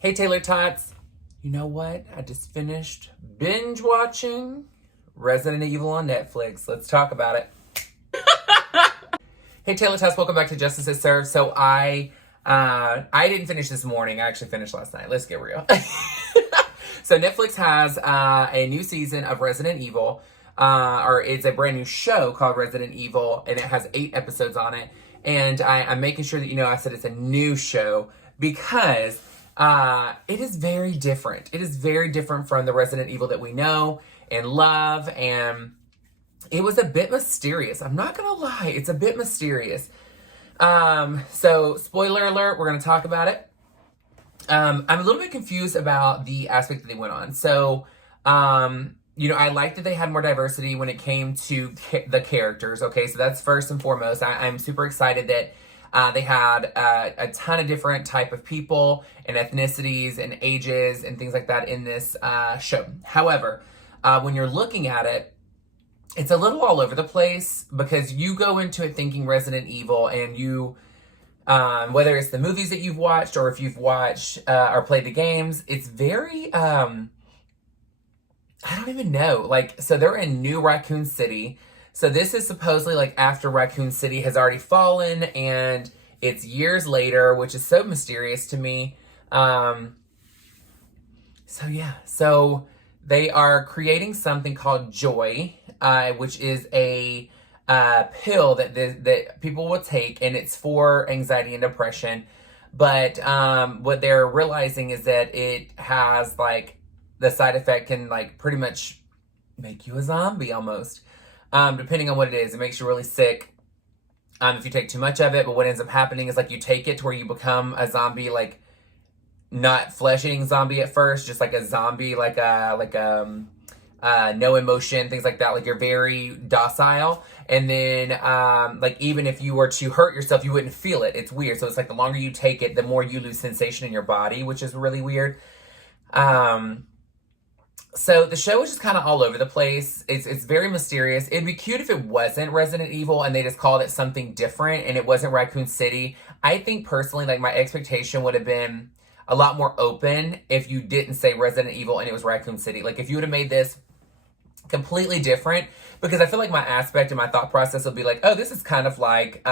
Hey Taylor-tots, you know what? I just finished binge watching Resident Evil on Netflix. Let's talk about it. Hey Taylor-tots, welcome back to Justice Is Served. So I didn't finish this morning. I actually finished last night. Let's get real. So Netflix has a new season of Resident Evil, or it's a brand new show called Resident Evil, and it has 8 episodes on it. And I'm making sure that you know I said it's a new show because it is very different. It is very different from the Resident Evil that we know and love, and it was a bit mysterious. I'm not gonna lie, it's a bit mysterious. So spoiler alert, we're gonna talk about it. I'm a little bit confused about the aspect that they went on. So, I like that they had more diversity when it came to the characters. Okay, so that's first and foremost. I'm super excited that they had a ton of different type of people and ethnicities and ages and things like that in this show. However, when you're looking at it, it's a little all over the place because you go into it thinking Resident Evil, and you, whether it's the movies that you've watched or if you've watched or played the games, it's very, I don't even know. Like, so they're in New Raccoon City. So this is supposedly like after Raccoon City has already fallen, and it's years later, which is so mysterious to me. So they are creating something called Joy, which is a pill that people will take, and it's for anxiety and depression. But what they're realizing is that it has like the side effect can like pretty much make you a zombie almost. Depending on what it is, it makes you really sick if you take too much of it. But what ends up happening is like you take it to where you become a zombie, like not flesh-eating zombie at first, just like a zombie, like no emotion, things like that. Like you're very docile, and then like even if you were to hurt yourself, you wouldn't feel it. It's weird. So it's like the longer you take it, the more you lose sensation in your body, which is really weird. So the show is just kind of all over the place. It's very mysterious. It'd be cute if it wasn't Resident Evil and they just called it something different and it wasn't Raccoon City. I think personally, like my expectation would have been a lot more open if you didn't say Resident Evil and it was Raccoon City. Like if you would have made this completely different, because I feel like my aspect and my thought process would be like, oh, this is kind of like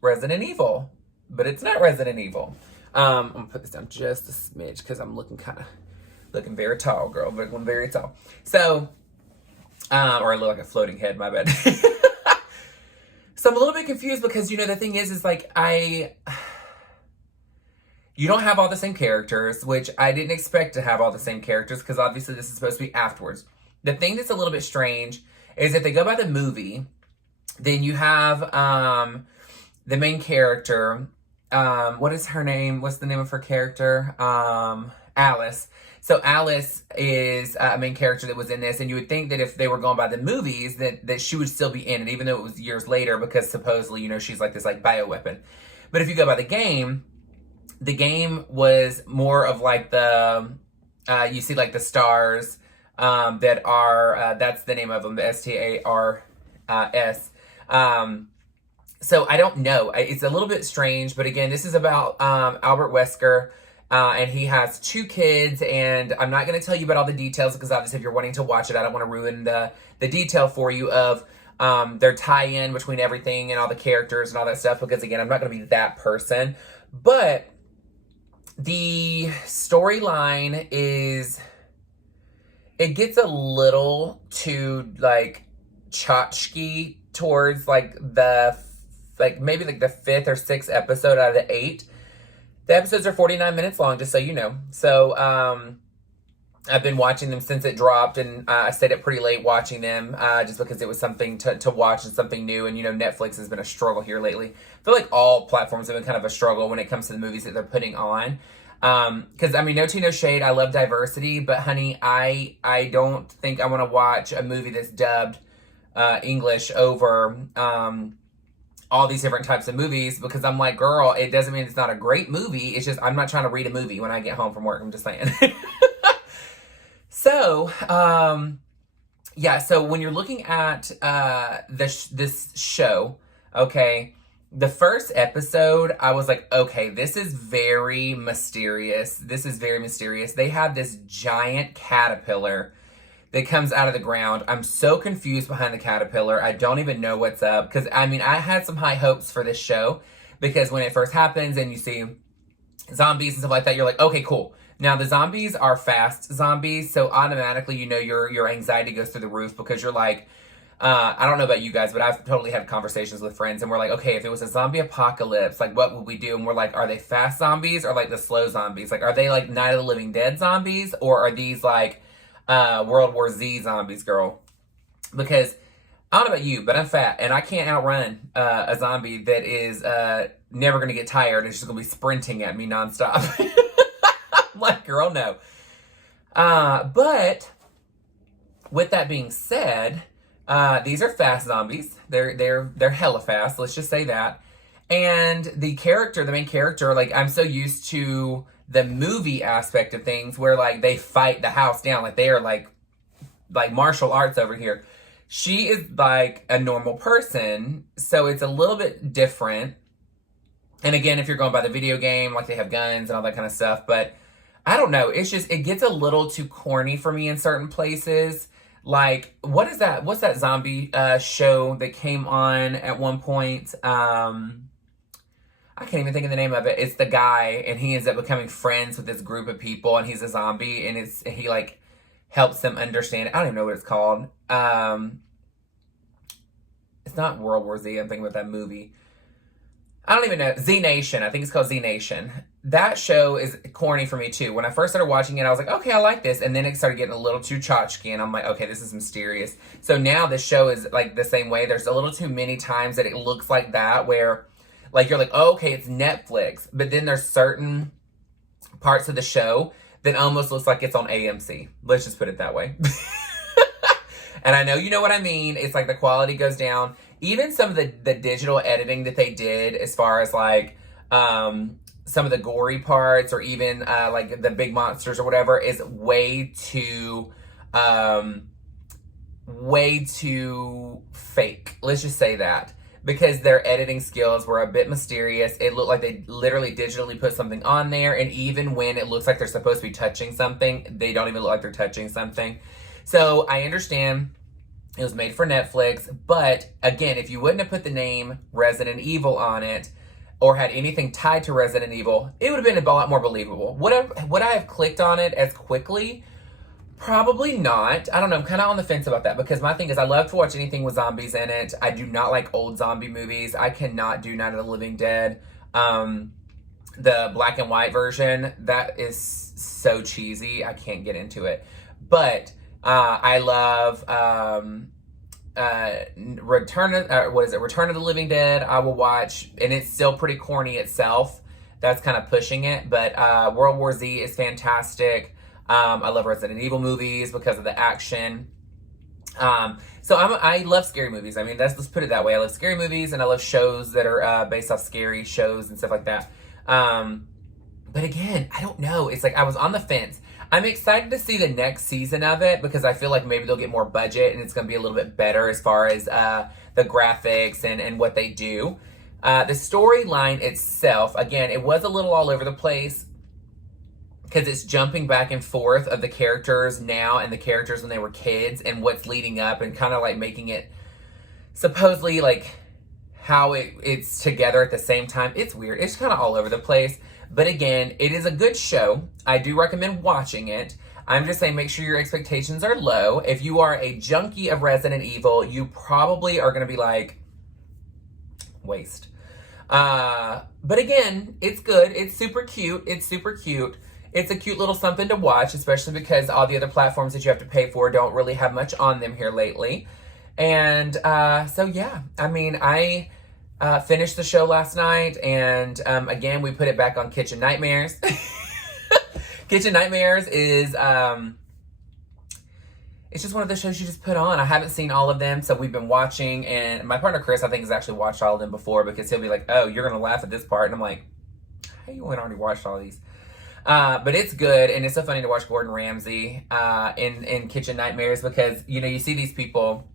Resident Evil, but it's not Resident Evil. I'm gonna put this down just a smidge because I'm looking very tall, girl, but I'm very tall. So, or I look like a floating head, my bad. So I'm a little bit confused because, the thing is like, you don't have all the same characters, which I didn't expect to have all the same characters because obviously this is supposed to be afterwards. The thing that's a little bit strange is if they go by the movie, then you have, the main character, what is her name? What's the name of her character? Alice. So Alice is a main character that was in this, and you would think that if they were going by the movies, that she would still be in it, even though it was years later, because supposedly, she's like this like bioweapon. But if you go by the game was more of like the, you see like the stars that are, that's the name of them, the STARS. So I don't know. It's a little bit strange, but again, this is about Albert Wesker. And he has 2 kids, and I'm not going to tell you about all the details because obviously if you're wanting to watch it, I don't want to ruin the detail for you of their tie-in between everything and all the characters and all that stuff, because again, I'm not going to be that person. But the storyline it gets a little too like tchotchke towards like maybe like the 5th or 6th episode out of the 8. The episodes are 49 minutes long, just so you know. So, I've been watching them since it dropped, and I stayed up pretty late watching them, just because it was something to watch and something new, and, Netflix has been a struggle here lately. I feel like all platforms have been kind of a struggle when it comes to the movies that they're putting on. Because, no tea, no shade, I love diversity, but, honey, I don't think I want to watch a movie that's dubbed English over all these different types of movies, because I'm like, girl, it doesn't mean it's not a great movie. It's just, I'm not trying to read a movie when I get home from work. I'm just saying. So, so when you're looking at this show, okay, the first episode, I was like, okay, this is very mysterious. This is very mysterious. They have this giant caterpillar that comes out of the ground. I'm so confused behind the caterpillar. I don't even know what's up. Because, I mean, I had some high hopes for this show. Because when it first happens and you see zombies and stuff like that, you're like, okay, cool. Now, the zombies are fast zombies. So automatically, you know, your anxiety goes through the roof. Because you're like, I don't know about you guys, but I've totally had conversations with friends. And we're like, okay, if it was a zombie apocalypse, like, what would we do? And we're like, are they fast zombies or like the slow zombies? Like, are they like Night of the Living Dead zombies? Or are these like World War Z zombies, girl? Because I don't know about you, but I'm fat and I can't outrun a zombie that is never going to get tired. It's just going to be sprinting at me nonstop. I'm like, girl, no. But with that being said, these are fast zombies. They're hella fast. Let's just say that. And the main character, like, I'm so used to the movie aspect of things where like they fight the house down, like they are like martial arts over here. She is like a normal person, so it's a little bit different. And again, if you're going by the video game, like they have guns and all that kind of stuff, but I don't know. It's just, it gets a little too corny for me in certain places. Like, what's that zombie show that came on at one point? I can't even think of the name of it. It's the guy, and he ends up becoming friends with this group of people, and he's a zombie, and he like helps them understand. I don't even know what it's called. It's not World War Z. I'm thinking about that movie. I don't even know. Z Nation. I think it's called Z Nation. That show is corny for me too. When I first started watching it, I was like, okay, I like this. And then it started getting a little too tchotchke. And I'm like, okay, this is mysterious. So now this show is like the same way. There's a little too many times that it looks like that where like you're like, oh, okay, it's Netflix. But then there's certain parts of the show that almost looks like it's on AMC. Let's just put it that way. And I know you know what I mean. It's like the quality goes down. Even some of the digital editing that they did as far as like some of the gory parts or even like the big monsters or whatever is way too fake. Let's just say that. Because their editing skills were a bit mysterious. It looked like they literally digitally put something on there. And even when it looks like they're supposed to be touching something, they don't even look like they're touching something. So I understand it was made for Netflix, but again, if you wouldn't have put the name Resident Evil on it or had anything tied to Resident Evil, it would have been a lot more believable. Would I have clicked on it as quickly? Probably not. I don't know. I'm kind of on the fence about that because my thing is I love to watch anything with zombies in it. I do not like old zombie movies. I cannot do Night of the Living Dead. The black and white version, that is so cheesy. I can't get into it. But I love Return of the Living Dead. I will watch, and it's still pretty corny itself. That's kind of pushing it, but World War Z is fantastic. I love Resident Evil movies because of the action. So I love scary movies. I mean, let's put it that way. I love scary movies, and I love shows that are based off scary shows and stuff like that. But again, I don't know. It's like I was on the fence. I'm excited to see the next season of it because I feel like maybe they'll get more budget and it's going to be a little bit better as far as the graphics and what they do. The storyline itself, again, it was a little all over the place because it's jumping back and forth of the characters now and the characters when they were kids and what's leading up and kind of like making it supposedly like how it's together at the same time. It's weird. It's kind of all over the place. But again, it is a good show. I do recommend watching it. I'm just saying make sure your expectations are low. If you are a junkie of Resident Evil, you probably are going to be like, waste. But again, it's good. It's super cute. It's super cute. It's a cute little something to watch, especially because all the other platforms that you have to pay for don't really have much on them here lately. And so, yeah, I mean, I finished the show last night, and again, we put it back on Kitchen Nightmares. Kitchen Nightmares is, it's just one of the shows you just put on. I haven't seen all of them, so we've been watching, and my partner Chris, I think, has actually watched all of them before, because he'll be like, oh, you're going to laugh at this part, and I'm like, how you already watched all these? But it's good, and it's so funny to watch Gordon Ramsay in Kitchen Nightmares, because, you know, you see these people,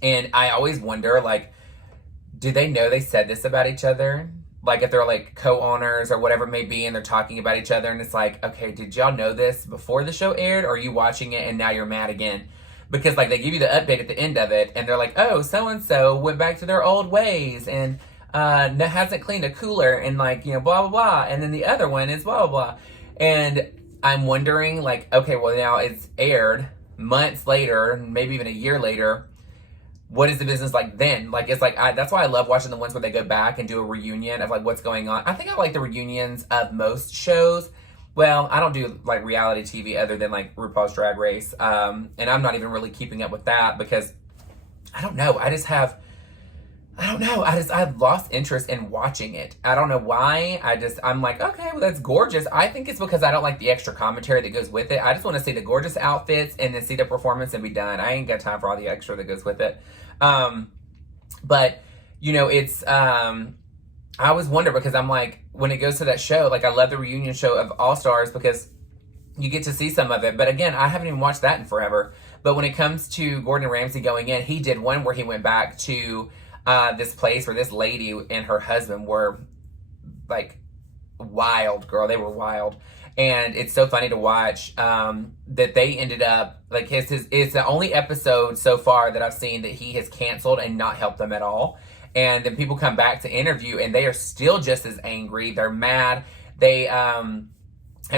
and I always wonder, like, do they know they said this about each other? Like, if they're, like, co-owners or whatever it may be, and they're talking about each other, and it's like, okay, did y'all know this before the show aired, or are you watching it and now you're mad again? Because, like, they give you the update at the end of it, and they're like, oh, so-and-so went back to their old ways, and hasn't cleaned a cooler, and, like, you know, blah, blah, blah, and then the other one is blah, blah, blah. And I'm wondering, like, okay, well, now it's aired months later, maybe even a year later. What is the business like then? Like, it's like, that's why I love watching the ones where they go back and do a reunion of, like, what's going on. I think I like the reunions of most shows. Well, I don't do, like, reality TV other than, like, RuPaul's Drag Race. And I'm not even really keeping up with that because, I don't know. I've lost interest in watching it. I don't know why. I'm like, okay, well, that's gorgeous. I think it's because I don't like the extra commentary that goes with it. I just want to see the gorgeous outfits and then see the performance and be done. I ain't got time for all the extra that goes with it. But, you know, it's, I always wonder because I'm like, when it goes to that show, like, I love the reunion show of All Stars because you get to see some of it. But again, I haven't even watched that in forever. But when it comes to Gordon Ramsay going in, he did one where he went back to this place where this lady and her husband were, like, wild, girl. They were wild. And it's so funny to watch that they ended up, like, it's the only episode so far that I've seen that he has canceled and not helped them at all. And then people come back to interview and they are still just as angry. They're mad. They have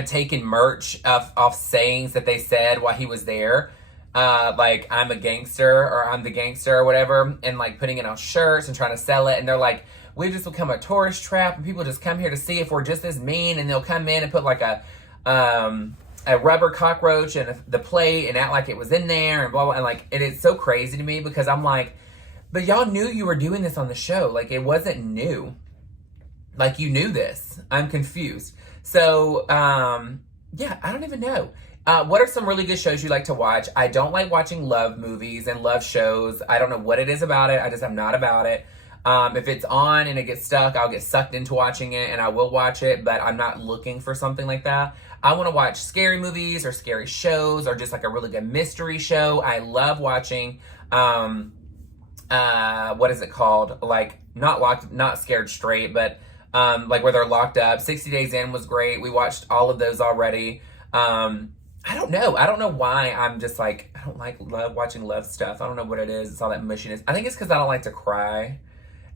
taken merch off sayings that they said while he was there. Like, I'm a gangster or I'm the gangster or whatever, and, like, putting it on shirts and trying to sell it. And they're like, we've just become a tourist trap and people just come here to see if we're just as mean, and they'll come in and put, like, a rubber cockroach in the plate and act like it was in there and blah, blah. And, like, it is so crazy to me because I'm like, but y'all knew you were doing this on the show. Like, it wasn't new. Like, you knew this. I'm confused. So, yeah, I don't even know. What are some really good shows you like to watch? I don't like watching love movies and love shows. I don't know what it is about it. I'm not about it. If it's on and it gets stuck, I'll get sucked into watching it and I will watch it, but I'm not looking for something like that. I want to watch scary movies or scary shows or just like a really good mystery show. I love watching, what is it called? Like, not Scared Straight, but like where they're locked up. 60 Days In was great. We watched all of those already. I don't know. I don't know why I'm just like, I don't love watching love stuff. I don't know what it is. It's all that mushiness. I think it's because I don't like to cry.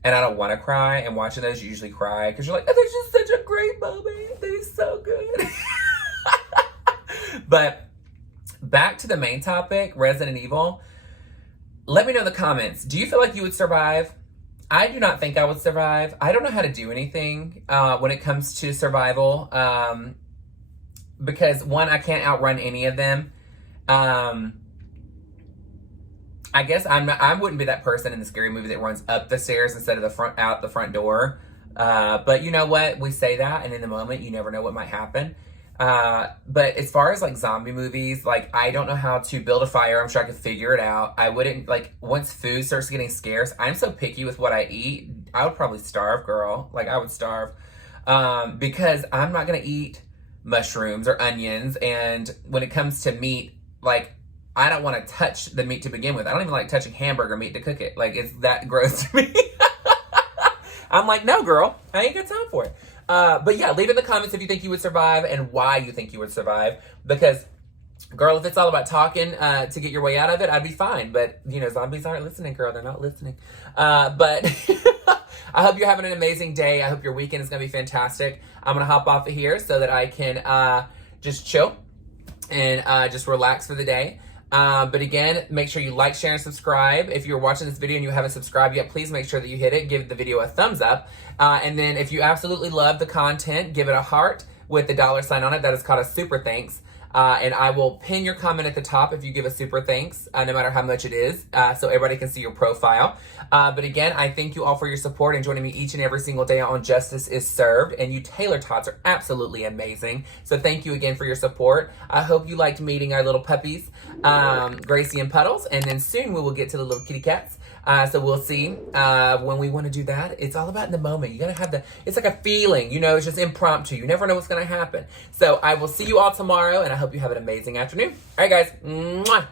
And I don't want to cry. And watching those, you usually cry. Because you're like, oh, this is such a great moment. That is so good. But back to the main topic, Resident Evil. Let me know in the comments. Do you feel like you would survive? I do not think I would survive. I don't know how to do anything when it comes to survival. Because one, I can't outrun any of them. I guess I wouldn't be that person in the scary movie that runs up the stairs instead of out the front door. But you know what? We say that, and in the moment, you never know what might happen. But as far as like zombie movies, like I don't know how to build a fire. I'm sure I could figure it out. I wouldn't, like, once food starts getting scarce, I'm so picky with what I eat. I would probably starve, girl. Like, I would starve. Because I'm not going to eat mushrooms or onions, and when it comes to meat, like, I don't want to touch the meat to begin with. I don't even like touching hamburger meat to cook it. Like, it's that gross to me. I'm like, no, girl, I ain't got time for it. But yeah, leave in the comments if you think you would survive and why you think you would survive. Because, girl, if it's all about talking to get your way out of it, I'd be fine. But, you know, zombies aren't listening, girl. They're not listening. But I hope you're having an amazing day. I hope your weekend is going to be fantastic. I'm going to hop off of here so that I can just chill and just relax for the day. But again, make sure you like, share, and subscribe. If you're watching this video and you haven't subscribed yet, please make sure that you hit it. Give the video a thumbs up. And then if you absolutely love the content, give it a heart with the $sign on it. That is called a super thanks. And I will pin your comment at the top if you give a super thanks, no matter how much it is, so everybody can see your profile. But again, I thank you all for your support and joining me each and every single day on Justice is Served. And you Taylor-tots are absolutely amazing. So thank you again for your support. I hope you liked meeting our little puppies, Gracie and Puddles. And then soon we will get to the little kitty cats. So we'll see when we want to do that. It's all about in the moment. You got to have it's like a feeling, you know, it's just impromptu. You never know what's going to happen. So I will see you all tomorrow, and I hope you have an amazing afternoon. All right, guys. Mwah.